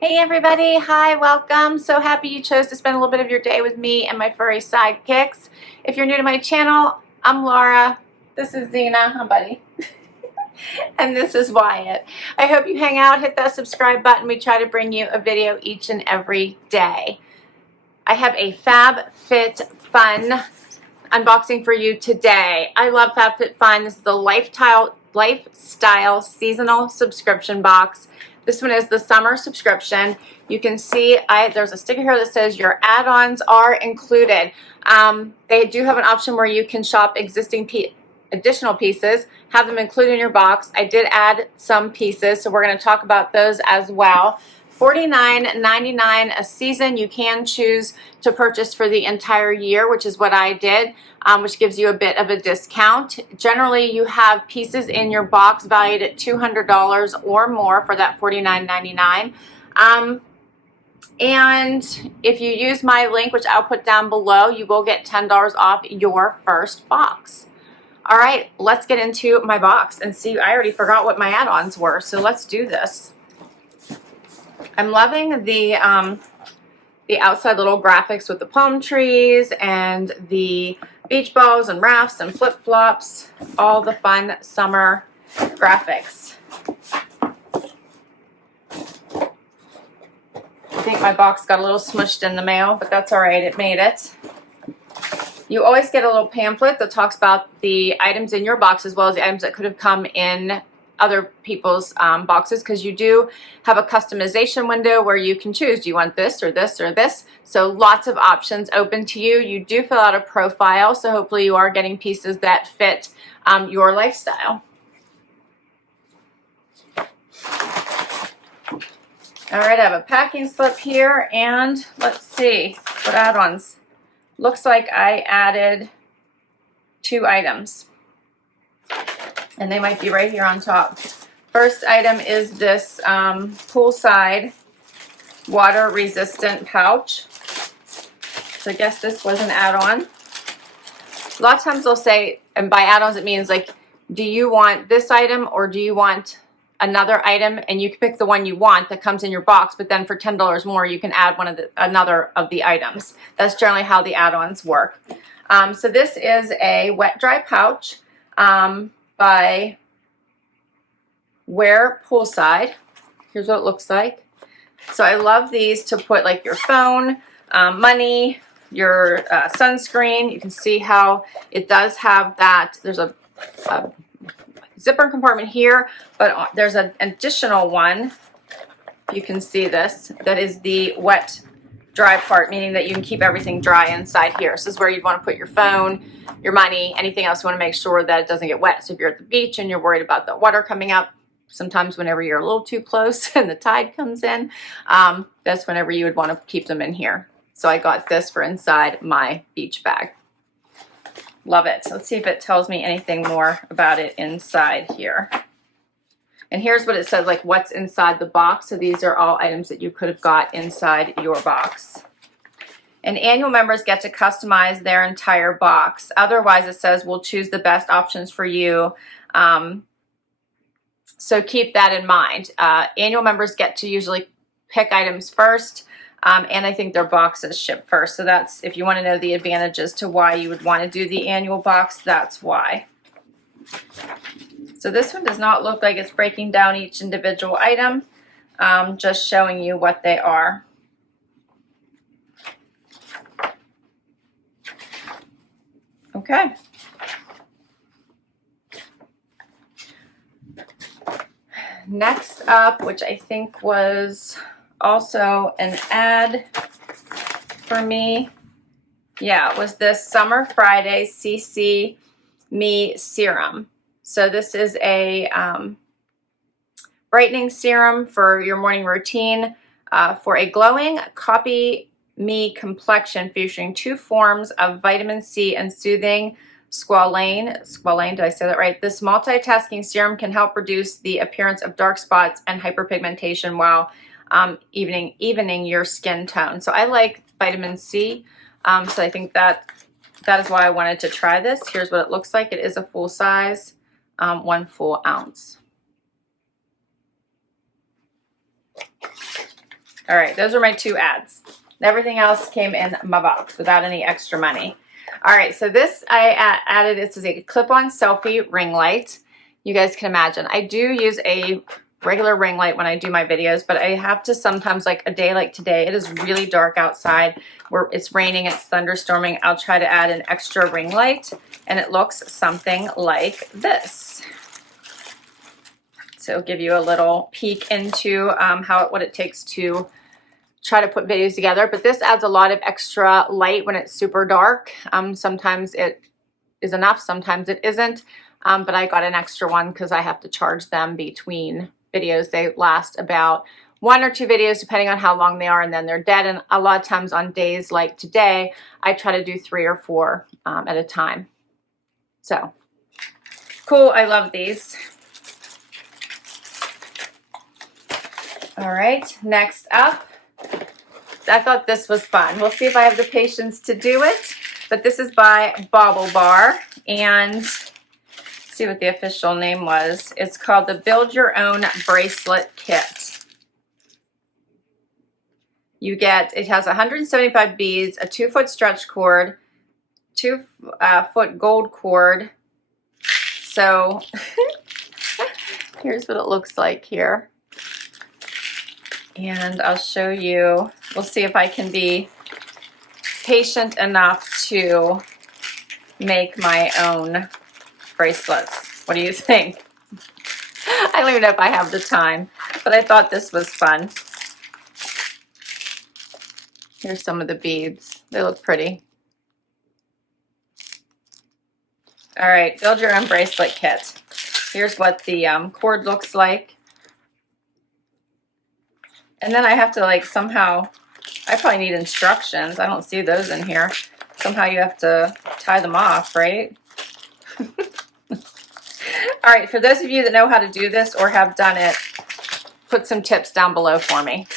Hey everybody, hi, welcome. So happy you chose to spend a little bit of your day with me and my furry sidekicks. If you're new to my channel, I'm Laura. This is Zena, hi buddy. And this is Wyatt. I hope you hang out, hit that subscribe button. We try to bring you a video each and every day. I have a FabFitFun unboxing for you today. I love FabFitFun. This is the lifestyle seasonal subscription box. This one is the summer subscription. You can see there's a sticker here that says your add-ons are included. They do have an option where you can shop additional pieces, have them included in your box. I did add some pieces, so we're going to talk about those as well. $49.99 a season. You can choose to purchase for the entire year, which is what I did, which gives you a bit of a discount. Generally, you have pieces in your box valued at $200 or more for that $49.99. And if you use my link, which I'll put down below, you will get $10 off your first box. All right, let's get into my box and see. I already forgot what my add-ons were, so let's do this. I'm loving the outside little graphics with the palm trees and the beach balls and rafts and flip-flops, all the fun summer graphics. I think my box got a little smushed in the mail, but that's all right, it made it. You always get a little pamphlet that talks about the items in your box as well as the items that could have come in other people's boxes, because you do have a customization window where you can choose, do you want this or this or this? So lots of options open to you. You do fill out a profile, so hopefully you are getting pieces that fit your lifestyle. All right, I have a packing slip here, and let's see what add-ons. Looks like I added 2 items. And they might be right here on top. First item is this poolside water resistant pouch. So I guess this was an add-on. A lot of times they'll say, and by add-ons it means like, do you want this item or do you want another item? And you can pick the one you want that comes in your box, but then for $10 more you can add another of the items. That's generally how the add-ons work. So this is a wet dry pouch. By Wear Poolside. Here's what it looks like. So I love these to put like your phone, money, your sunscreen. You can see how it does have that. There's a zipper compartment here, but there's an additional one. You can see this. That is the wet dry part, meaning that you can keep everything dry inside here. So this is where you'd want to put your phone, your money, anything else. You want to make sure that it doesn't get wet. So if you're at the beach and you're worried about the water coming up, sometimes whenever you're a little too close and the tide comes in, that's whenever you would want to keep them in here. So I got this for inside my beach bag. Love it. So let's see if it tells me anything more about it inside here. And here's what it says, like what's inside the box. So these are all items that you could have got inside your box. And annual members get to customize their entire box. Otherwise, it says we'll choose the best options for you. So keep that in mind. Annual members get to usually pick items first, and I think their boxes ship first. So that's, if you want to know the advantages to why you would want to do the annual box, that's why. So this one does not look like it's breaking down each individual item, just showing you what they are. Okay. Next up, which I think was also an ad for me, yeah, was this Summer Friday CC Me Serum. So this is a brightening serum for your morning routine for a glowing Copy Me complexion featuring 2 forms of vitamin C and soothing squalane, did I say that right? This multitasking serum can help reduce the appearance of dark spots and hyperpigmentation while evening your skin tone. So I like vitamin C, so I think that is why I wanted to try this. Here's what it looks like. It is a full size. 1 full ounce. All right, those are my 2 ads. Everything else came in my box without any extra money. All right, so this I added. This is a clip-on selfie ring light. You guys can imagine. I do use a regular ring light when I do my videos, but I have to sometimes, like a day like today, it is really dark outside, where it's raining, it's thunderstorming. I'll try to add an extra ring light, and it looks something like this. So it'll give you a little peek into what it takes to try to put videos together. But this adds a lot of extra light when it's super dark. Sometimes it is enough, sometimes it isn't. But I got an extra one because I have to charge them between videos. They last about 1 or 2 videos depending on how long they are, and then they're dead. And a lot of times on days like today, I try to do 3 or 4 at a time. So cool, I love these. All right, next up, I thought this was fun. We'll see if I have the patience to do it, but this is by Bobble Bar, and let's see what the official name was. It's called the Build Your Own Bracelet Kit. You get, it has 175 beads, a 2-foot stretch cord, 2-foot gold cord. So here's what it looks like here. And I'll show you, we'll see if I can be patient enough to make my own bracelets. What do you think? I don't even know if I have the time, but I thought this was fun. Here's some of the beads. They look pretty. All right, build your own bracelet kit. Here's what the cord looks like. And then I have to, like, somehow, I probably need instructions. I don't see those in here. Somehow you have to tie them off, right? All right, for those of you that know how to do this or have done it, put some tips down below for me.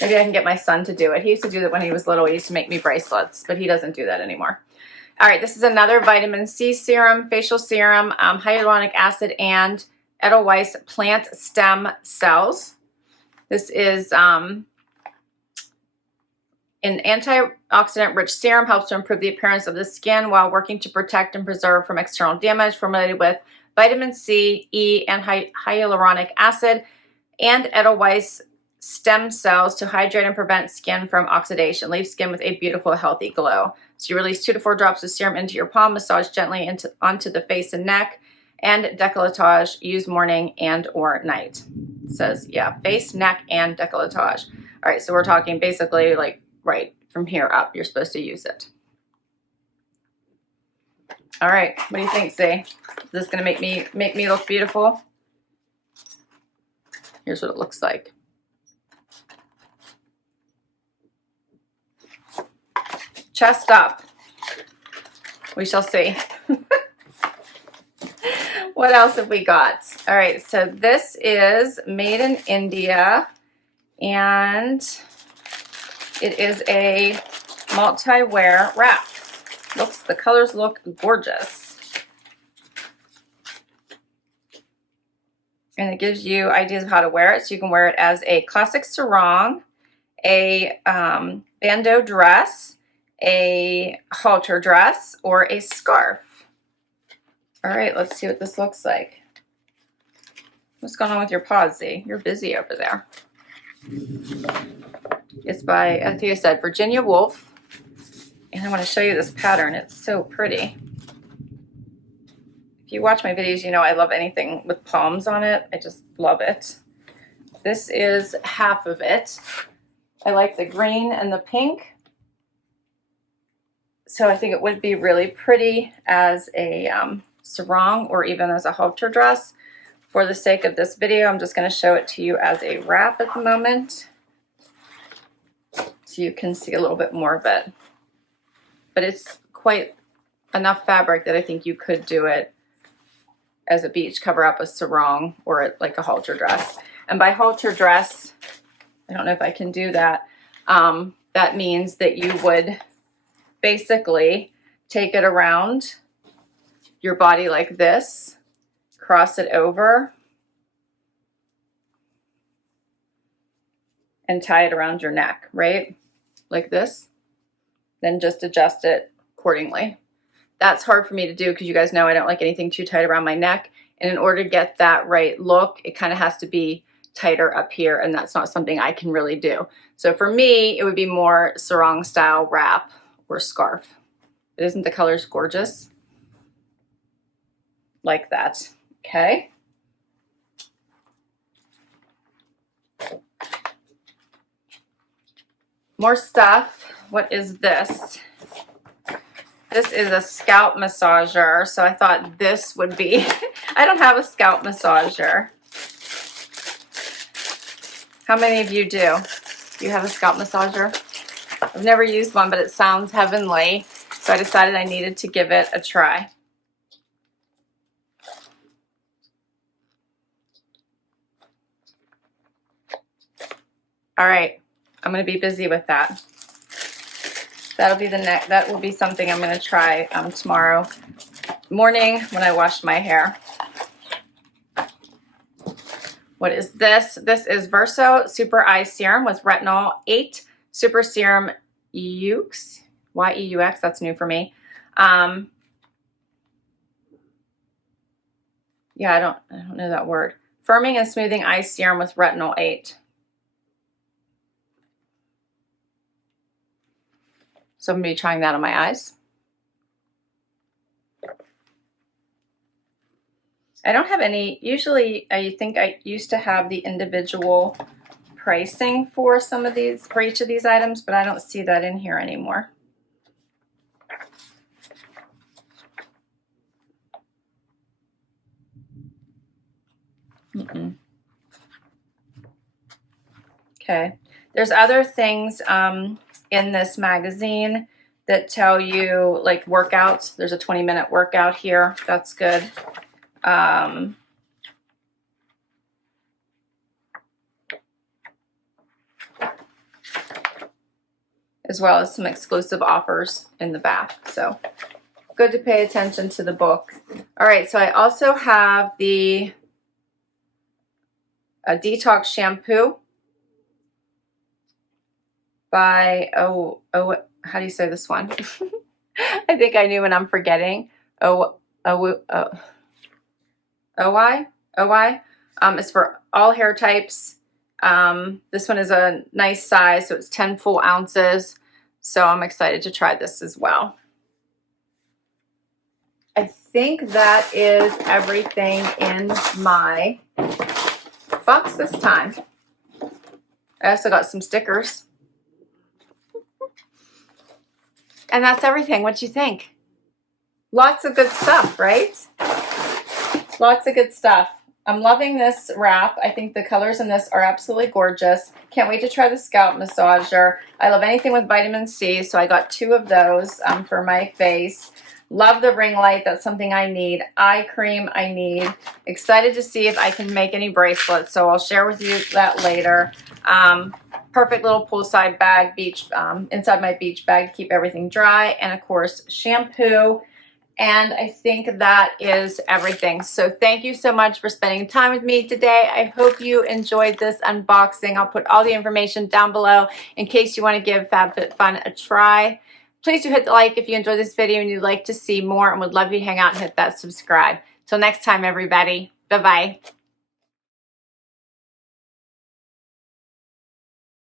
Maybe I can get my son to do it. He used to do that when he was little. He used to make me bracelets, but he doesn't do that anymore. All right, this is another vitamin C serum, facial serum, hyaluronic acid, and Edelweiss plant stem cells. This is an antioxidant-rich serum, helps to improve the appearance of the skin while working to protect and preserve from external damage, formulated with vitamin C, E, and hyaluronic acid, and Edelweiss stem cells to hydrate and prevent skin from oxidation. Leave skin with a beautiful, healthy glow. So you release 2 to 4 drops of serum into your palm, massage gently onto the face and neck, and décolletage. Use morning and or night. It says, yeah, face, neck, and décolletage. All right, so we're talking basically like right from here up, you're supposed to use it. All right, what do you think, Zay? Is this gonna make me look beautiful? Here's what it looks like. Chest up. We shall see. What else have we got? All right, so this is made in India, and it is a multi-wear wrap. The colors look gorgeous. And it gives you ideas of how to wear it. So you can wear it as a classic sarong, a bandeau dress, a halter dress, or a scarf. All right, let's see what this looks like. What's going on with your paws, Z? You're busy over there. It's by, I think I said, Virginia Woolf. And I want to show you this pattern. It's so pretty. If you watch my videos, you know I love anything with palms on it. I just love it. This is half of it. I like the green and the pink. So I think it would be really pretty as a sarong or even as a halter dress. For the sake of this video, I'm just going to show it to you as a wrap at the moment, so you can see a little bit more of it. But it's quite enough fabric that I think you could do it as a beach, cover up a sarong or like a halter dress. And by halter dress, I don't know if I can do that. That means that you would basically take it around your body like this, cross it over, and tie it around your neck, right? Like this. Then just adjust it accordingly. That's hard for me to do because you guys know I don't like anything too tight around my neck. And in order to get that right look, it kind of has to be tighter up here, and that's not something I can really do. So for me, it would be more sarong style wrap or scarf. But isn't the colors gorgeous? Like that, okay? More stuff. What is this? This is a scalp massager, so I thought this would be, I don't have a scalp massager. How many of you do? Do you have a scalp massager? I've never used one, but it sounds heavenly, so I decided I needed to give it a try. All right, I'm gonna be busy with that. That'll be the next, that will be something I'm gonna try tomorrow morning when I wash my hair. What is this? This is Verso Super Eye Serum with Retinol 8 Super Serum Yeux, Y-E-U-X, that's new for me. Yeah, I don't know that word. Firming and Smoothing Eye Serum with Retinol 8. So I'm going to be trying that on my eyes. I don't have any, usually I think I used to have the individual pricing for some of these, for each of these items, but I don't see that in here anymore. Okay, there's other things in this magazine that tell you like workouts. There's a 20-minute workout here. That's good. As well as some exclusive offers in the back. So good to pay attention to the book. All right, so I also have the Detox Shampoo by, how do you say this one? I think I knew and I'm forgetting. OI. It's for all hair types. This one is a nice size, so it's 10 full ounces. So I'm excited to try this as well. I think that is everything in my box this time. I also got some stickers. And that's everything. What do you think? Lots of good stuff, right? Lots of good stuff. I'm loving this wrap. I think the colors in this are absolutely gorgeous. Can't wait to try the scalp massager. I love anything with vitamin C, so I got 2 of those for my face. Love the ring light. That's something I need. Eye cream I need. Excited to see if I can make any bracelets, so I'll share with you that later. Perfect little poolside bag, beach, inside my beach bag to keep everything dry. And of course, shampoo. And I think that is everything. So thank you so much for spending time with me today. I hope you enjoyed this unboxing. I'll put all the information down below in case you want to give FabFitFun a try. Please do hit the like if you enjoyed this video and you'd like to see more, and would love you to hang out and hit that subscribe. Till next time, everybody. Bye-bye.